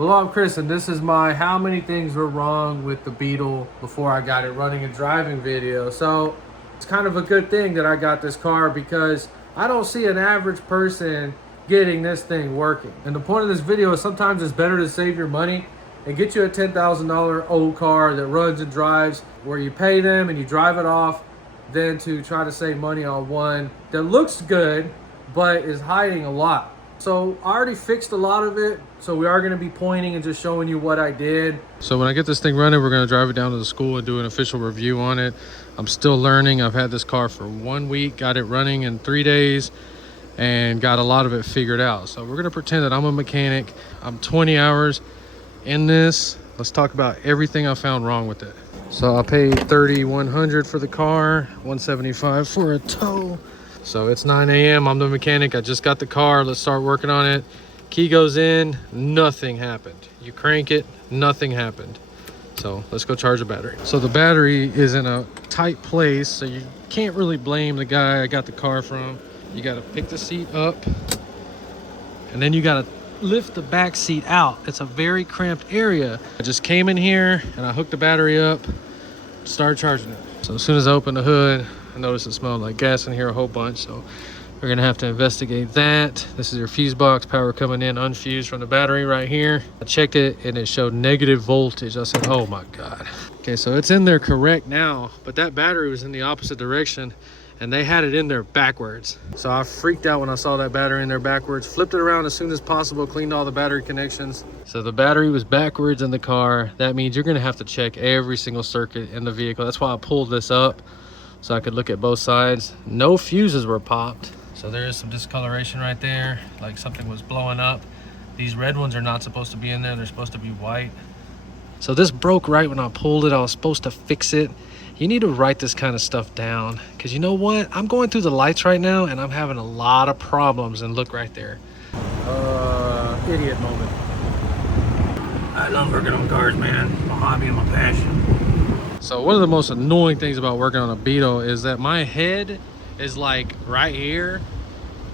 Well, I'm Chris, and this is my how many things were wrong with the Beetle before I got it running and driving video. So it's kind of a good thing that I got this car because I don't see an average person getting this thing working. And the point of this video is sometimes it's better to save your money and get you a $10,000 old car that runs and drives where you pay them and you drive it off than to try to save money on one that looks good but is hiding a lot. So I already fixed a lot of it, so we are going to be pointing and just showing you what I did. So when I get this thing running, we're going to drive it down to the school and do an official review on it. I'm still learning. I've had this car for 1 week, got it running in 3 days, and got a lot of it figured out. So we're going to pretend that I'm a mechanic. I'm 20 hours in this. Let's talk about everything I found wrong with it. So I paid $3,100 for the car, $175 for a tow. So it's 9 a.m. I'm the mechanic. I just got the car. Let's start working on it. Key goes in, nothing happened. You crank it, nothing happened. So let's go charge the battery. So the battery is in a tight place, so you can't really blame the guy I got the car from. You got to pick the seat up, and then you got to lift the back seat out. It's a very cramped area. I just came in here and I hooked the battery up, started charging it. So as soon as I opened the hood, I noticed it smelled like gas in here a whole bunch, so we're gonna have to investigate that. This is your fuse box, power coming in unfused from the battery right here. I checked it and it showed negative voltage. I said, oh my God. Okay, so it's in there correct now, but that battery was in the opposite direction and they had it in there backwards. So I freaked out when I saw that battery in there backwards, flipped it around as soon as possible, cleaned all the battery connections. So the battery was backwards in the car. That means you're gonna have to check every single circuit in the vehicle. That's why I pulled this up, so I could look at both sides. No fuses were popped. So there is some discoloration right there, like something was blowing up. These red ones are not supposed to be in there. They're supposed to be white. So this broke right when I pulled it. I was supposed to fix it. You need to write this kind of stuff down, because you know what? I'm going through the lights right now and I'm having a lot of problems. And look right there. Idiot moment. I love working on cars, man. My hobby and my passion. So one of the most annoying things about working on a Beetle is that my head is like right here.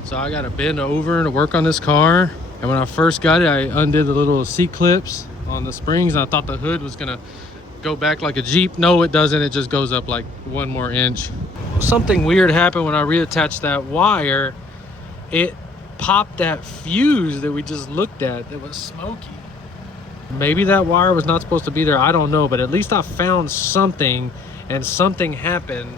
So I got to bend over to work on this car. And when I first got it, I undid the little seat clips on the springs. And I thought the hood was going to go back like a Jeep. No, it doesn't. It just goes up like 1 more inch. Something weird happened when I reattached that wire. It popped that fuse that we just looked at that was smoky. Maybe that wire was not supposed to be there, I don't know, but at least I found something, and something happened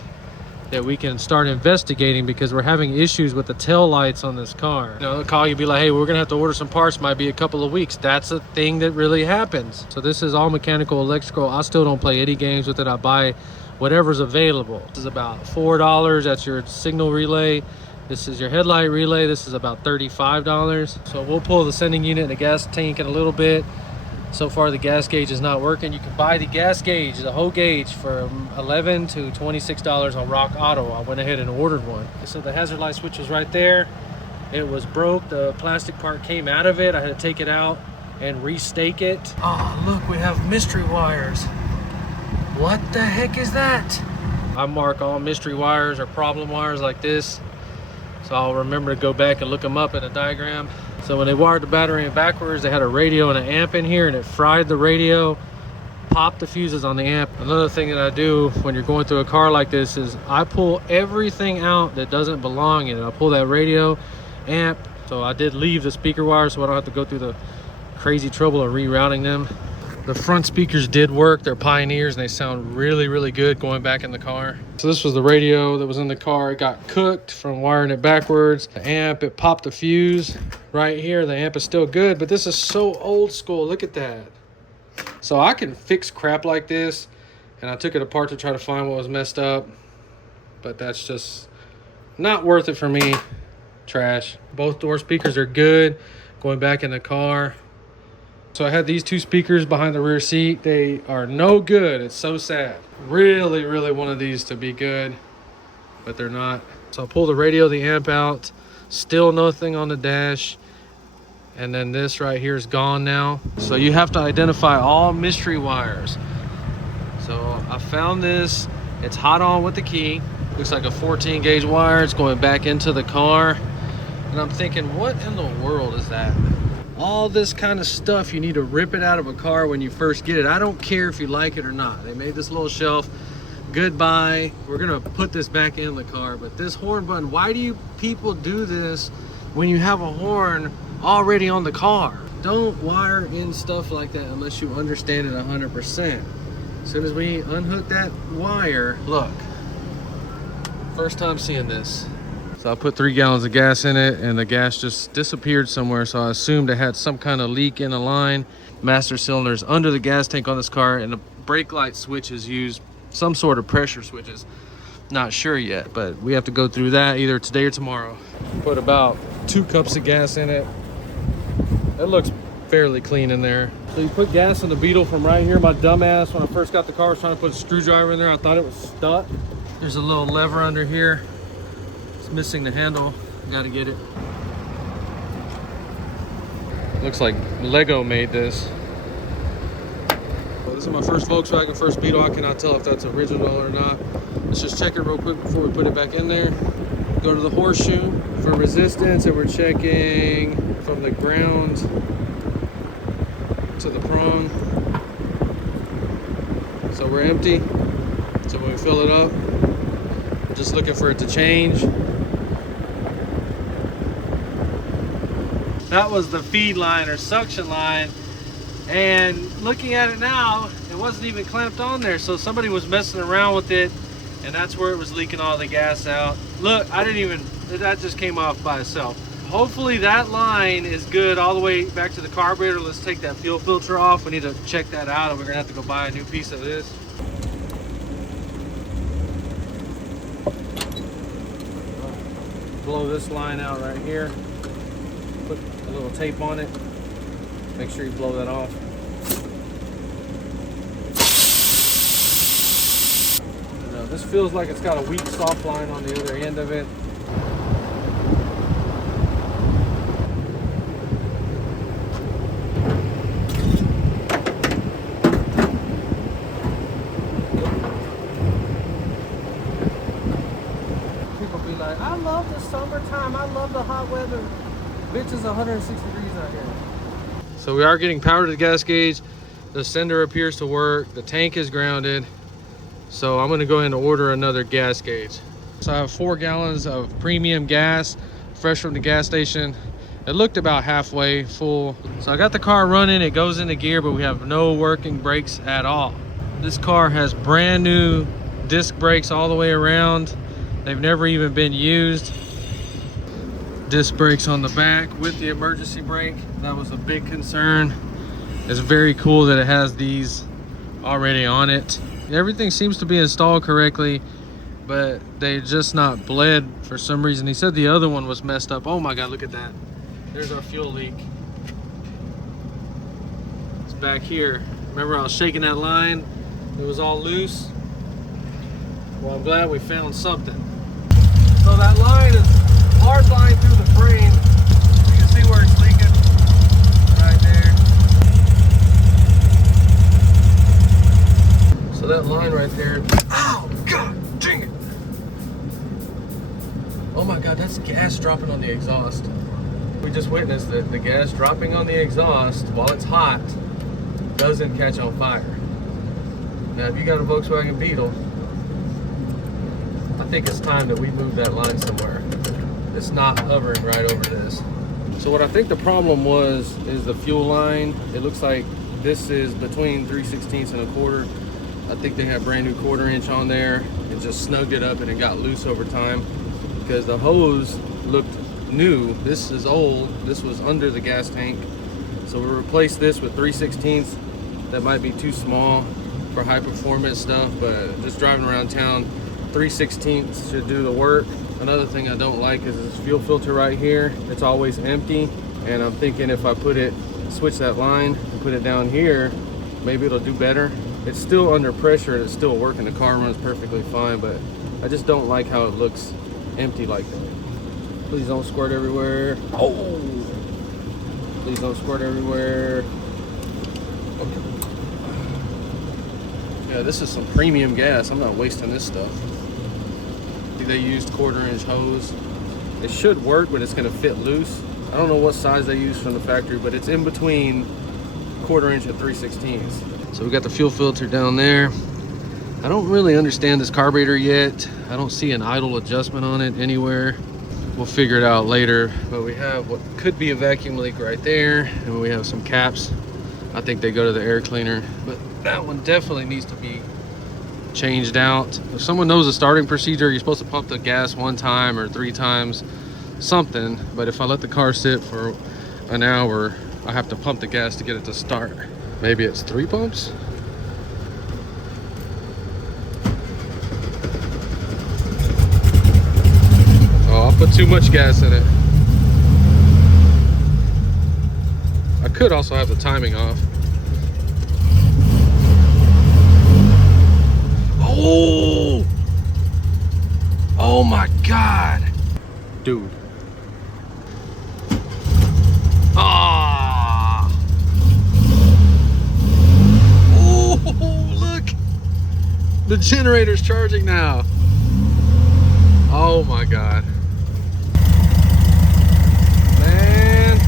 that we can start investigating, because we're having issues with the tail lights on this car. You know, they'll call you, be like, hey, we're gonna have to order some parts, might be a couple of weeks. That's a thing that really happens. So this is all mechanical, electrical. I still don't play any games with it. I buy whatever's available. This is about $4. That's your signal relay. This is your headlight relay. This is about $35. So we'll pull the sending unit and the gas tank in a little bit. So far the gas gauge is not working. You can buy the gas gauge, the whole gauge, for $11 to $26 on Rock Auto. I went ahead and ordered one. So the hazard light switch was right there. It was broke. The plastic part came out of it. I had to take it out and restake it. Oh, look, we have mystery wires. What the heck is that? I mark all mystery wires or problem wires like this, so I'll remember to go back and look them up in a diagram. So when they wired the battery in backwards, they had a radio and an amp in here, and it fried the radio, popped the fuses on the amp. Another thing that I do when you're going through a car like this is I pull everything out that doesn't belong in it. I pull that radio, amp. So I did leave the speaker wire so I don't have to go through the crazy trouble of rerouting them. The front speakers did work. They're Pioneers and they sound really, really good going back in the car. So this was the radio that was in the car. It got cooked from wiring it backwards. The amp, it popped the fuse right here. The amp is still good, but this is so old school. Look at that. So I can fix crap like this, and I took it apart to try to find what was messed up, but that's just not worth it for me. Trash. Both door speakers are good going back in the car. So I had these 2 speakers behind the rear seat. They are no good. It's so sad. Really, really wanted these to be good, but they're not. So I pull the radio, the amp out. Still nothing on the dash. And then this right here is gone now. So you have to identify all mystery wires. So I found this. It's hot on with the key. Looks like a 14 gauge wire. It's going back into the car. And I'm thinking, what in the world is that? All this kind of stuff, you need to rip it out of a car when you first get it. I don't care if you like it or not. They made this little shelf. Goodbye. We're gonna put this back in the car, but this horn button, why do you people do this when you have a horn already on the car? Don't wire in stuff like that unless you understand it 100%. As soon as we unhook that wire, look, first time seeing this. So I put 3 gallons of gas in it and the gas just disappeared somewhere. So I assumed it had some kind of leak in the line. Master cylinder is under the gas tank on this car, and the brake light switches use some sort of pressure switches. Not sure yet, but we have to go through that either today or tomorrow. Put about 2 cups of gas in it. It looks fairly clean in there. So you put gas in the Beetle from right here. My dumbass, when I first got the car, was trying to put a screwdriver in there. I thought it was stuck. There's a little lever under here. It's missing the handle. Gotta get it. Looks like Lego made this. Well, this is my first Volkswagen, first Beetle. I cannot tell if that's original or not. Let's just check it real quick before we put it back in there. Go to the horseshoe for resistance, and we're checking from the ground to the prong. So we're empty. So when we fill it up, we're just looking for it to change. That was the feed line or suction line, and looking at it now, it wasn't even clamped on there, so somebody was messing around with it, and that's where it was leaking all the gas out. Look, that just came off by itself. Hopefully that line is good all the way back to the carburetor. Let's take that fuel filter off. We need to check that out, and we're gonna have to go buy a new piece of this. Blow this line out right here. Put a little tape on it. Make sure you blow that off. Now, this feels like it's got a weak soft line on the other end of it. People be like, I love the summertime, I love the hot weather. Bitch, is 106 degrees out here. So we are getting power to the gas gauge. The sender appears to work. The tank is grounded. So I'm gonna go ahead and order another gas gauge. So I have 4 gallons of premium gas, fresh from the gas station. It looked about halfway full. So I got the car running, it goes into gear, but we have no working brakes at all. This car has brand new disc brakes all the way around. They've never even been used. Disc brakes on the back with the emergency brake. That was a big concern. It's very cool that it has these already on it. Everything seems to be installed correctly, but they're just not bled for some reason. He said the other one was messed up. Oh my God, look at that. There's our fuel leak. It's back here. Remember I was shaking that line? It was all loose. Well, I'm glad we found something. So that line is hard line through the frame. You can see where it's leaking right there. So that line right there, ow, God dang it. Oh my God, that's gas dropping on the exhaust. We just witnessed that the gas dropping on the exhaust while it's hot doesn't catch on fire. Now, if you got a Volkswagen Beetle, I think it's time that we move that line somewhere. It's not hovering right over this. So what I think the problem was is the fuel line. It looks like this is between 3/16 and a quarter. I think they have brand new 1/4 inch on there. It just snugged it up and it got loose over time because the hose looked new. This is old. This was under the gas tank. So we replaced this with 3/16. That might be too small for high performance stuff, but just driving around town, 3/16 should do the work. Another thing I don't like is this fuel filter right here. It's always empty, and I'm thinking if I switch that line and put it down here, maybe it'll do better. It's still under pressure and it's still working. The car runs perfectly fine, but I just don't like how it looks empty like that. Please don't squirt everywhere. Oh! Please don't squirt everywhere. Okay. Yeah, this is some premium gas. I'm not wasting this stuff. They used 1/4 inch hose. It should work, but it's gonna fit loose. I don't know what size they use from the factory, but it's in between 1/4 inch and 3/16. So we got the fuel filter down there. I don't really understand this carburetor yet. I don't see an idle adjustment on it anywhere. We'll figure it out later. But we have what could be a vacuum leak right there, and we have some caps. I think they go to the air cleaner, but that one definitely needs to be changed out. If someone knows the starting procedure, you're supposed to pump the gas 1 time or 3 times, something. But if I let the car sit for an hour, I have to pump the gas to get it to start. Maybe it's 3 pumps. Oh, I put too much gas in it. I could also have the timing off. Oh! Oh my God! Dude. Ah! Oh, look! The generator's charging now. Oh my God. Man.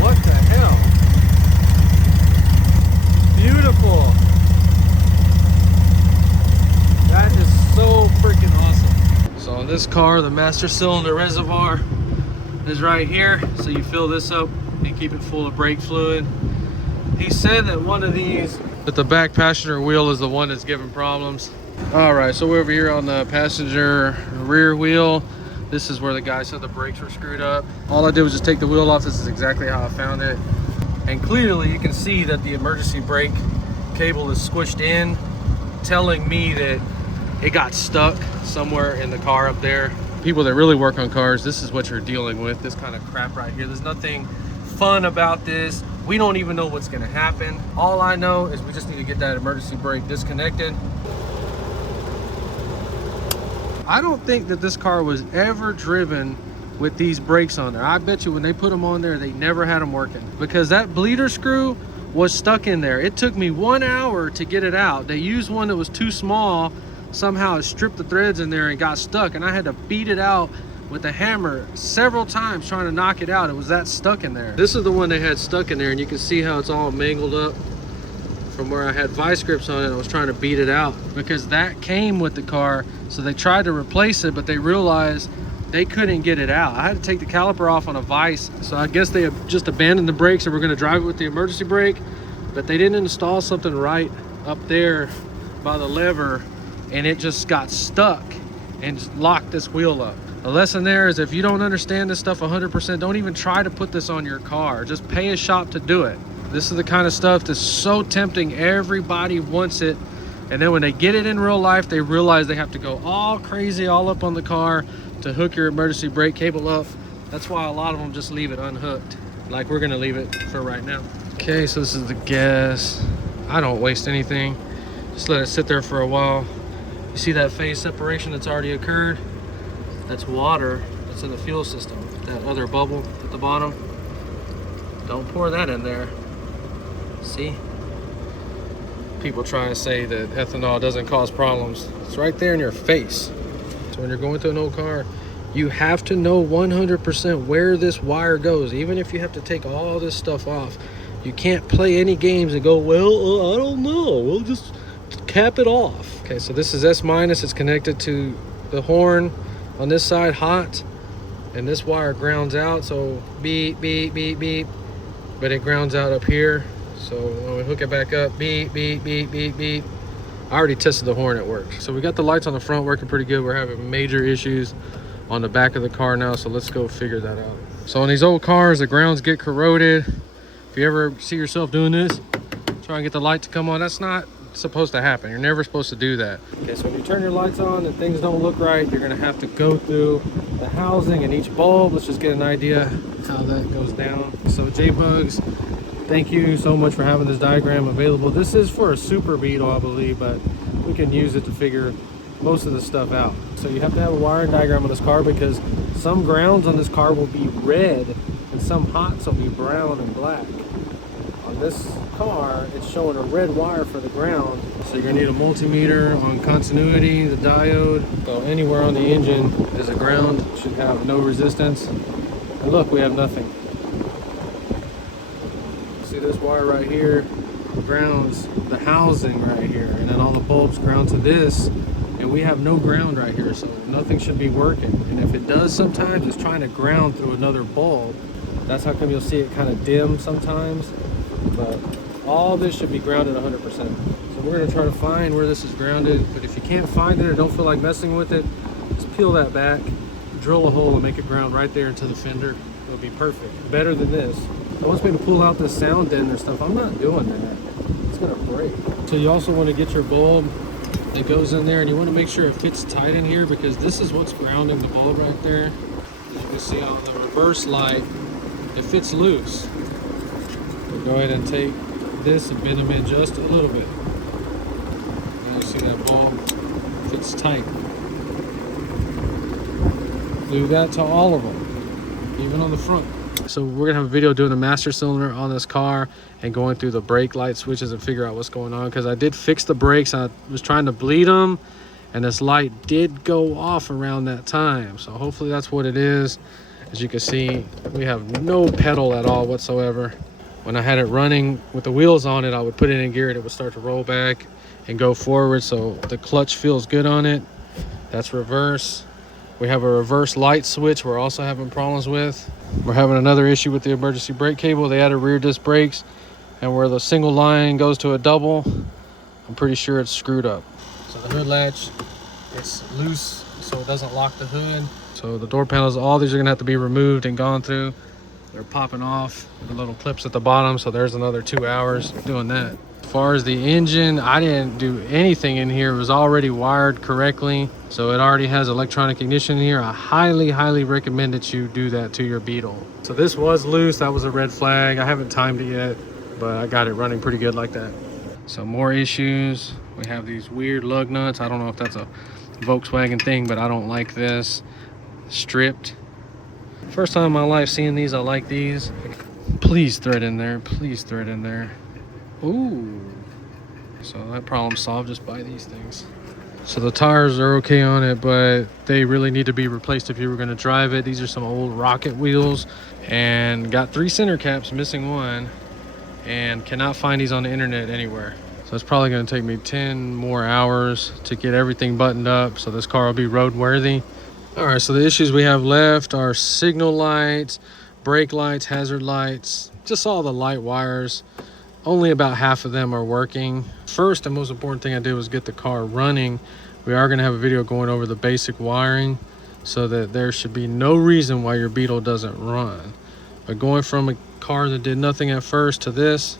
What the hell? Beautiful. That is so freaking awesome. So on this car, the master cylinder reservoir is right here. So you fill this up and keep it full of brake fluid. He said that one of these, that the back passenger wheel is the one that's giving problems. All right, so we're over here on the passenger rear wheel. This is where the guy said the brakes were screwed up. All I did was just take the wheel off. This is exactly how I found it. And clearly you can see that the emergency brake cable is squished in, telling me that it got stuck somewhere in the car up there. People that really work on cars, this is what you're dealing with, this kind of crap right here. There's nothing fun about this. We don't even know what's gonna happen. All I know is we just need to get that emergency brake disconnected. I don't think that this car was ever driven with these brakes on there. I bet you when they put them on there, they never had them working, because that bleeder screw was stuck in there. It took me 1 hour to get it out. They used one that was too small. Somehow it stripped the threads in there and got stuck, and I had to beat it out with a hammer several times trying to knock it out. It was that stuck in there. This is the one they had stuck in there, and you can see how it's all mangled up from where I had vice grips on it. I was trying to beat it out because that came with the car. So they tried to replace it, but they realized they couldn't get it out. I had to take the caliper off on a vise. So I guess they just abandoned the brakes and were gonna drive it with the emergency brake, but they didn't install something right up there by the lever, and it just got stuck and just locked this wheel up. The lesson there is, if you don't understand this stuff 100%, don't even try to put this on your car. Just pay a shop to do it. This is the kind of stuff that's so tempting. Everybody wants it. And then when they get it in real life, they realize they have to go all crazy, all up on the car to hook your emergency brake cable up. That's why a lot of them just leave it unhooked, like we're gonna leave it for right now. Okay, so this is the gas. I don't waste anything. Just let it sit there for a while. You see that phase separation that's already occurred? That's water that's in the fuel system. That other bubble at the bottom. Don't pour that in there. See? People try to say that ethanol doesn't cause problems. It's right there in your face. So when you're going through an old car, you have to know 100% where this wire goes, even if you have to take all this stuff off. You can't play any games and go, well, I don't know, we'll just cap it off. Okay, so this is S-. It's connected to the horn on this side, hot, and this wire grounds out, so beep, beep, beep, beep, but it grounds out up here. So when we hook it back up, beep, beep, beep, beep, beep. I already tested the horn, it works. So we got the lights on the front working pretty good. We're having major issues on the back of the car now, so let's go figure that out. So on these old cars, the grounds get corroded. If you ever see yourself doing this, try and get the light to come on, that's not supposed to happen. You're never supposed to do that. Okay, so when you turn your lights on and things don't look right, you're gonna have to go through the housing and each bulb. Let's just get an idea how that goes down. So J-Bugs, thank you so much for having this diagram available. This is for a Super Beetle, I believe, but we can use it to figure most of the stuff out. So you have to have a wiring diagram on this car, because some grounds on this car will be red and some hots will be brown and black. On this car, it's showing a red wire for the ground. So you're gonna need a multimeter on continuity, the diode. So anywhere on the engine is a ground, should have no resistance. And look, we have nothing. See this wire right here grounds the housing right here, and then all the bulbs ground to this, and we have no ground right here, so nothing should be working. And if it does sometimes, it's trying to ground through another bulb. That's how come you'll see it kind of dim sometimes, but all this should be grounded 100%. So we're going to try to find where this is grounded, but if you can't find it or don't feel like messing with it, just peel that back, drill a hole and make it ground right there into the fender. It'll be perfect. Better than this. It wants me to pull out this sound deadener stuff. I'm not doing that. It's gonna break. So you also want to get your bulb that goes in there, and you want to make sure it fits tight in here, because this is what's grounding the bulb right there. As you can see on the reverse light, it fits loose. So go ahead and take this and bend them in just a little bit. Now you see that bulb fits tight. Do that to all of them, even on the front. So we're gonna have a video doing the master cylinder on this car and going through the brake light switches and figure out what's going on, because I did fix the brakes. I was trying to bleed them, and this light did go off around that time. So hopefully that's what it is. As you can see, we have no pedal at all whatsoever. When I had it running with the wheels on it, I would put it in gear and it would start to roll back and go forward. So the clutch feels good on it. That's reverse. We have a reverse light switch we're also having problems with. We're having another issue with the emergency brake cable. They added rear disc brakes, and where the single line goes to a double, I'm pretty sure it's screwed up. So the hood latch, it's loose, so it doesn't lock the hood. So the door panels, all these are gonna have to be removed and gone through. They're popping off the little clips at the bottom, so there's another 2 hours doing that. As far as the engine, I didn't do anything in here. It was already wired correctly, so it already has electronic ignition in here. I highly recommend that you do that to your Beetle. So this was loose. That was a red flag. I haven't timed it yet, but I got it running pretty good like that. So more issues. We have these weird lug nuts. I don't know if that's a Volkswagen thing, but I don't like this. Stripped. First time in my life seeing these. I like these. Please thread in there. Please thread in there. Ooh. So that problem solved. Just buy these things. So the tires are okay on it, but they really need to be replaced if you were going to drive it. These are some old Rocket wheels, and got 3 center caps, missing one, and cannot find these on the internet anywhere. So it's probably going to take me 10 more hours to get everything buttoned up, so this car will be roadworthy. All right, so the issues we have left are signal lights, brake lights, hazard lights, just all the light wires. Only about half of them are working. First and most important thing I did was get the car running. We are going to have a video going over the basic wiring, so that there should be no reason why your Beetle doesn't run. But going from a car that did nothing at first to this,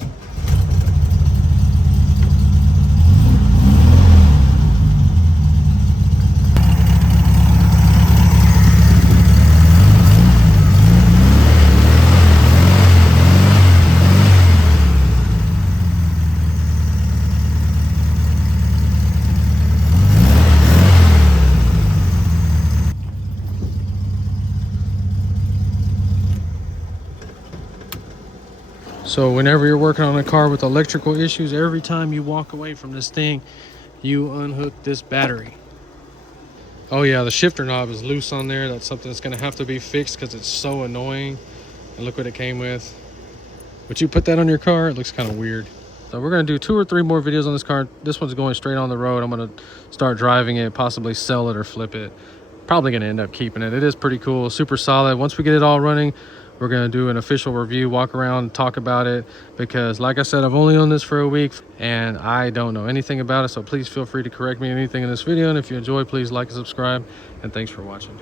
so whenever you're working on a car with electrical issues, every time you walk away from this thing, you unhook this battery. Oh yeah, the shifter knob is loose on there. That's something that's going to have to be fixed because it's so annoying. And look what it came with. Would you put that on your car? It looks kind of weird. So we're going to do 2 or 3 more videos on this car. This one's going straight on the road. I'm going to start driving it, possibly sell it or flip it. Probably going to end up keeping it. It is pretty cool, super solid. Once we get it all running, we're going to do an official review, walk around, talk about it, because like I said, I've only owned this for a week and I don't know anything about it. So please feel free to correct me on anything in this video. And if you enjoy, please like and subscribe. And thanks for watching.